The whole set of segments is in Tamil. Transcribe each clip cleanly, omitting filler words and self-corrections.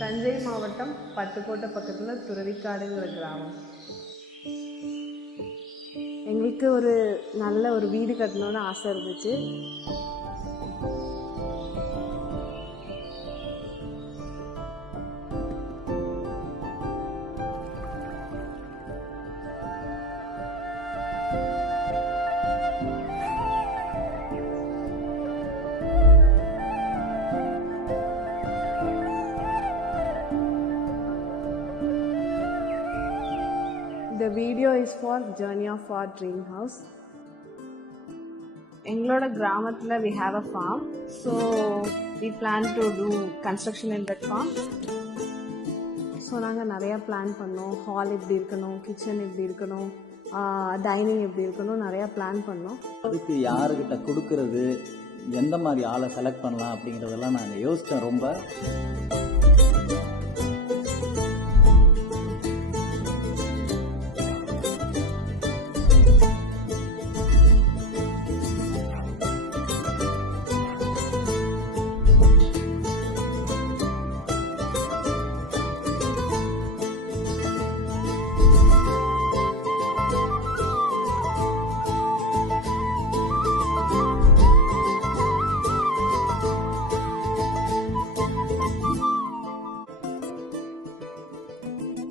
தஞ்சை மாவட்டம் பட்டுக்கோட்டை பக்கத்தில் துறவிக்காடுங்கிற கிராமம். எங்களுக்கு ஒரு நல்ல ஒரு வீடு கட்டணும்னு ஆசை இருந்துச்சு. The video is for Journey of our Dream House. எங்களோட கிராமத்தில் we have a farm, so we plan to do construction in that farm. So நாங்கள் நிறையா பிளான் பண்ணோம். ஹால் எப்படி இருக்கணும், கிச்சன் எப்படி இருக்கணும், டைனிங் எப்படி இருக்கணும், நிறையா பிளான் பண்ணோம். அதுக்கு யாருக்கிட்ட கொடுக்கறது, எந்த மாதிரி ஆளை செலக்ட் பண்ணலாம் அப்படிங்கிறதெல்லாம் நாங்கள் யோசித்தோம் ரொம்ப.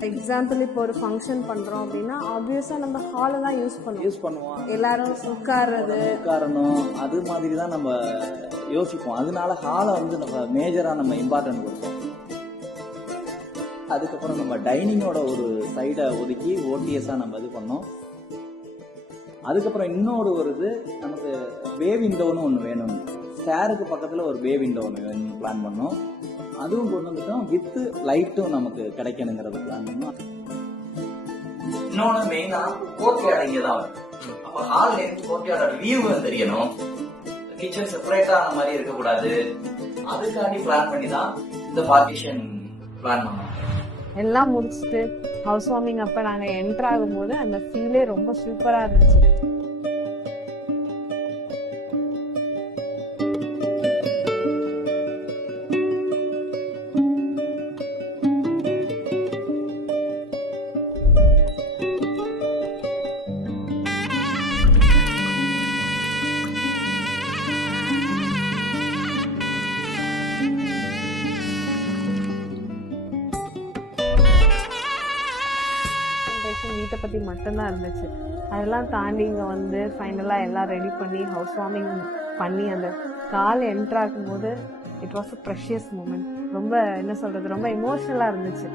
எக்ஸாம்பிள் இப்போ ஒரு ஃபங்க்ஷன் பண்றோம் அப்படின்னா ஆப்வியஸா நம்ம ஹாலை தான் யூஸ் பண்ணுவோம். எல்லாரும் உட்காரணும், அது மாதிரி தான் நம்ம யோசிப்போம். அதனால ஹாலை வந்து நம்ம மேஜரா நம்ம இம்பார்ட்டன்ட் கொடுப்போம். அதுக்கப்புறம் நம்ம டைனிங்கோட ஒரு சைடை ஒதுக்கி ஓடிஎஸ்ஸா நம்ம இது பண்ணோம். அதுக்கப்புறம் இன்னொரு இது நமக்கு பே விண்டோன்னு ஒன்று வேணும். ஸ்டேருக்கு பக்கத்தில் ஒரு பே விண்டோ ஒன்று வேணும் பிளான் பண்ணோம். அதுவும் கொண்டு வந்துட்டோம். வித் லைட்டும் நமக்கு கிடைக்கணுங்கிறது பிளான் பண்ணோம். இன்னொன்று மெயினா கோர்ட்யார்டு இங்கே தான் வரும். அப்போ ஹால்ல இருந்து கோர்ட்யார்டோட வியூ தெரியணும். கிச்சன் செப்பரேட்டா அந்த மாதிரி இருக்கக்கூடாது. அதுக்காண்டி பிளான் பண்ணி தான் இந்த பார்ட்டிஷன் பிளான் பண்ணோம். எல்லாம் முடிச்சுட்டு ஹவுஸ் வார்மிங் அப்ப நாங்க என்டர் ஆகும்போது அந்த ஃபீலே ரொம்ப சூப்பரா இருந்துச்சு. வீட்டை பற்றி மட்டும்தான் இருந்துச்சு. அதெல்லாம் தாண்டி இங்கே வந்து ஃபைனலாக எல்லாம் ரெடி பண்ணி ஹவுஸ் வார்மிங் பண்ணி அந்த கால் என்ட்ரு ஆகும்போது it was a precious moment. ரொம்ப என்ன சொல்கிறது, ரொம்ப எமோஷ்னலாக இருந்துச்சு.